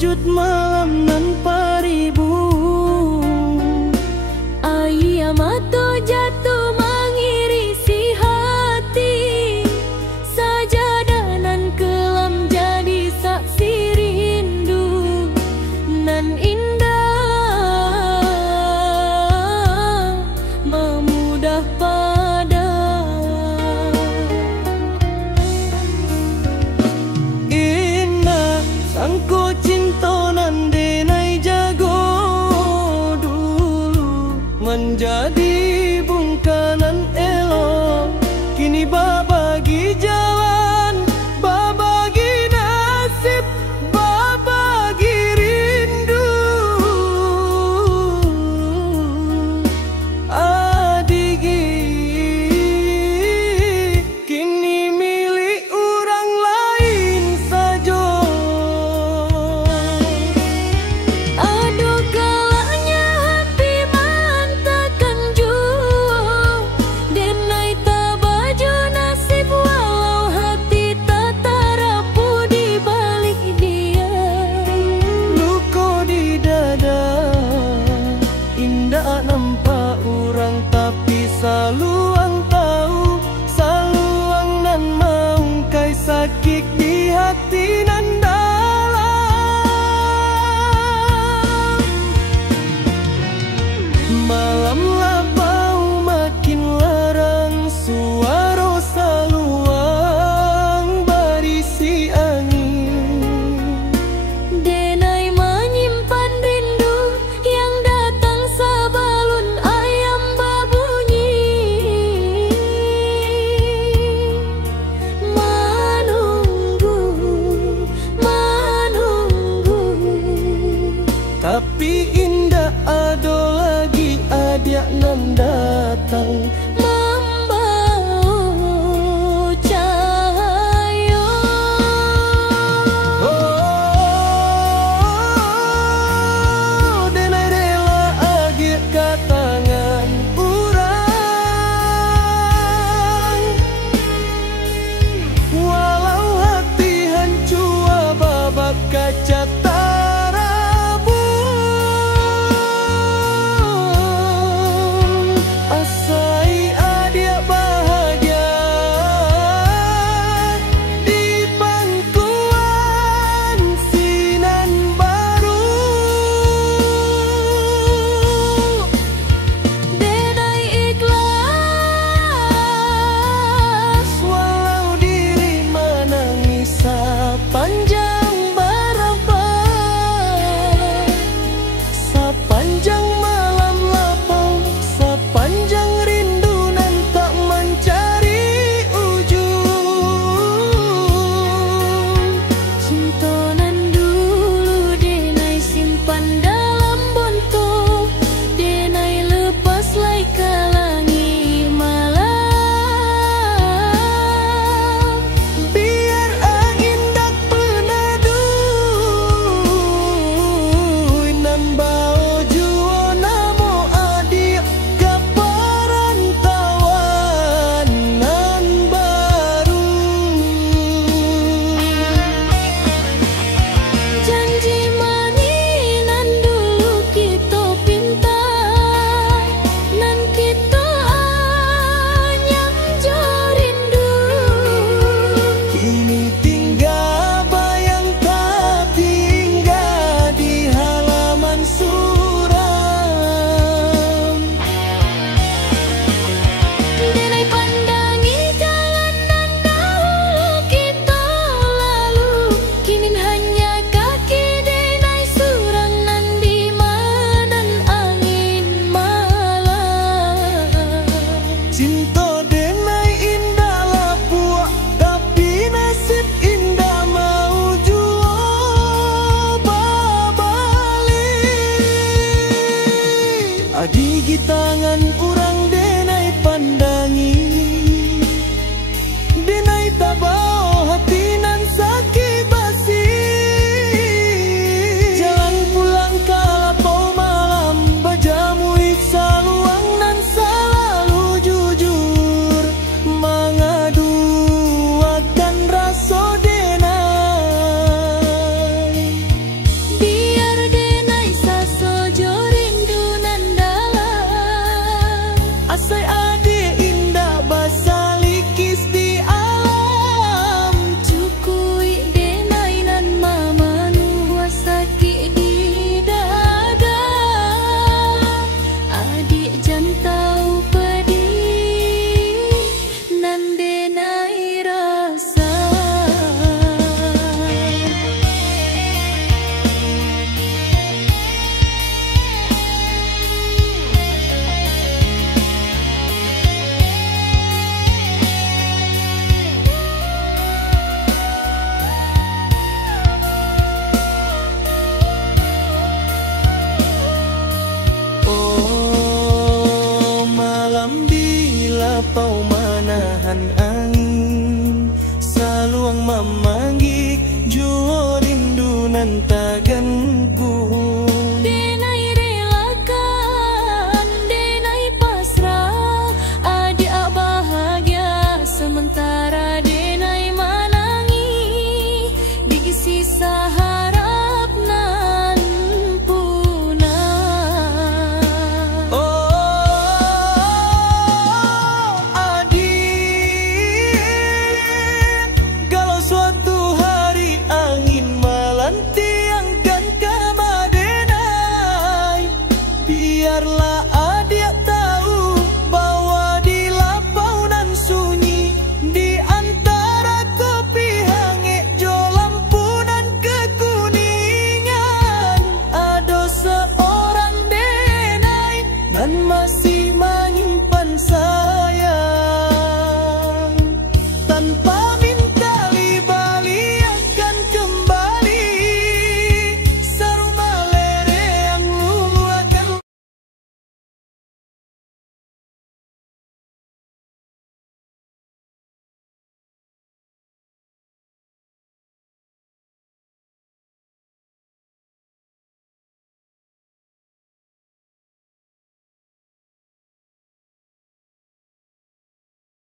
wujud malam nan paribu. Ayam atau jatuh mengirisi hati, sajadah nan kelam jadi saksi rindu nan indah memudah pada. Indah sangko cinta nan denai jago dulu, menjadi bungkanan elok. Kini babagi jalan, babagi nasib, babagi rindu. Adigi kini milik orang lain saja. Aduh kalanya hati mantakan jua, denai tak baju nasib walau hati tak tarapu di balik dia. Luka di dada, indah nampak orang tapi saluang tahu, saluang nan mau kai sakit di hati nan dalam. Malam labau makin larang, suara saluang barisi angin. Denai menyimpan rindu yang datang sebalun ayam babunyi. Menunggu, menunggu. Tapi indah ada lagi adik nan datang, Membawa cahaya. oh denai rela agak ke tangan urang. Walau hati hancur babak kaca tarabung, asai adik bahagia di pangkuan sinan baru. Denai ikhlas Walau diri menangis sepanjang barapan, sepanjang malam lapang, sepanjang rindu nan tak mencari ujung. cinta nan dulu denai simpan dalam bonto, denai lepas lai ke langit malam. Biar angin dak penadu nan bau jua namo adik ke perantauan nan baru. Janji manis nan dulu kita pinta, nan kita anyam jo rindu. Kini tinggal bayang tak tinggal di halaman suram. Denai pandangi jalan nan dahulu kita lalu, kini hanya kaki denai surang nan di manan angin malam. Cinta denai indah lah puak, tapi nasib indah mau jua babalik. Adigi tangan orang denai pandangi, denai tabau hati nan sakit basi. Jalan pulang kalapau malam, bajamu iksa luang nan selalu jujur mengadu akan rasa denai. tau manahan angin, saluang memanggih juo rindu nan tagan pun. Denai relakan, denai pasrah, adik bahagia sementara denai manangi, digisisa harap nan punah. Oh adik, kalau suatu hari angin melantiangkan ke Madenai, biarlah